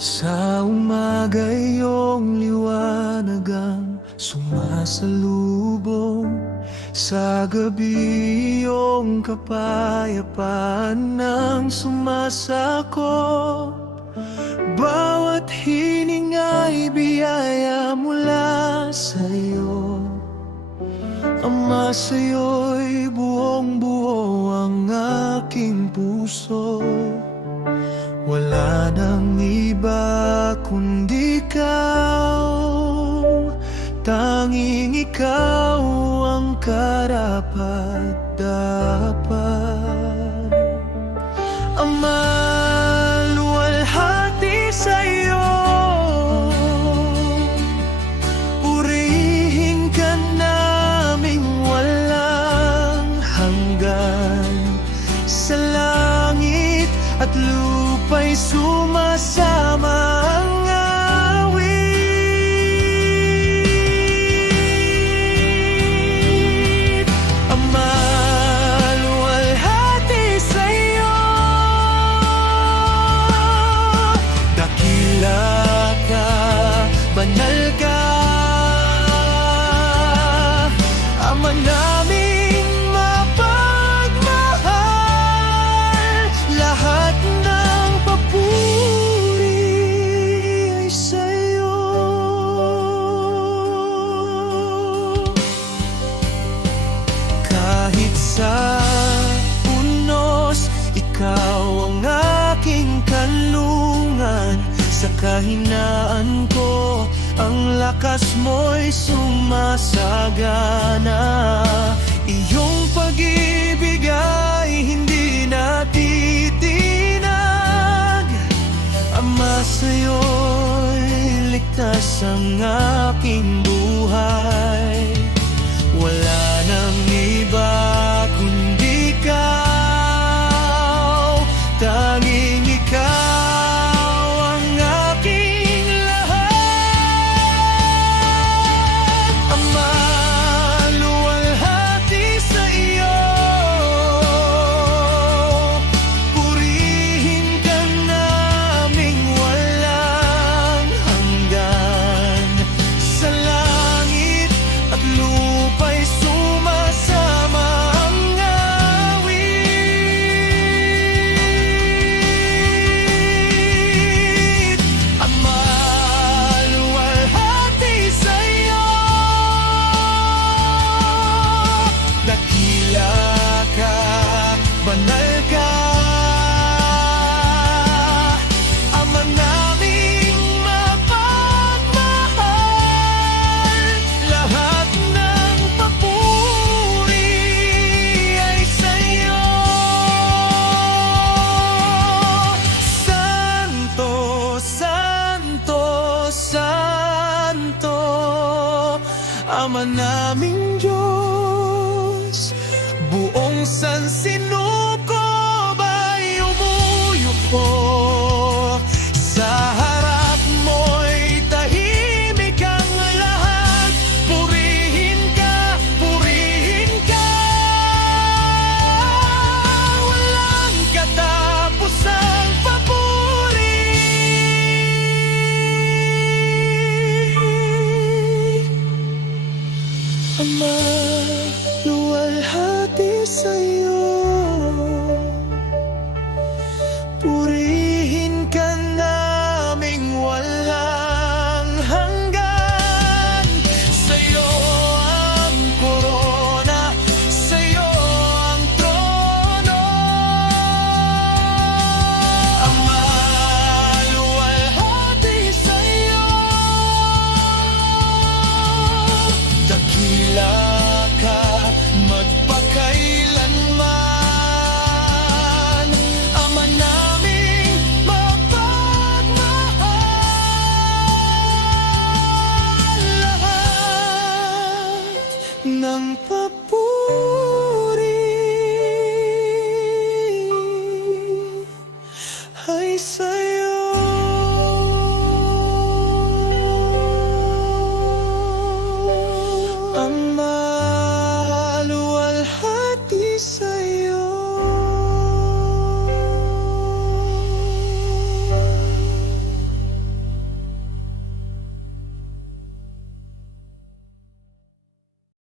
Sa umaga iyong liwanag ang sumasalubong, sa gabi iyong kapayapaan ang sumasakop. Bawat hininga'y biyaya mula sa iyo, Ama, sa'yo'y buong-buo ang aking puso. Wala nang iba kundi ikaw, tanging ikaw ang karapat-dapat. Ama, luwalhati sa iyo, purihin ka naming walang hanggan. Sa langit at lupa'y sumasama ang awit. Ama, luwalhati sa iyo, dakila ka, banal ka, Ama naming mapagmahal. Lahat ng papuri ay sa'yo. Kahit sa unos, ikaw ang aking kanlungan. Sa kahinaan ko, ang lakas mo'y sumasagana. Iyong pag-ibig ay hindi natitinag. Ama, sa'yo'y ligtas ang aking buhay. Wala nang iba kundi ikaw, tanging ikaw ang aking lahat. Ama, luwalhati sa iyo, purihin ka naming walang hanggan. Sa langit at lupa'y sumasama ang awit. Ama, luwalhati sa iyo, dakila ka, banal ka, Ama naming mapagmahal. Lahat ng papuri ay sa'yo. Santo, Santo, Santo, Ama naming Diyos, buong sansin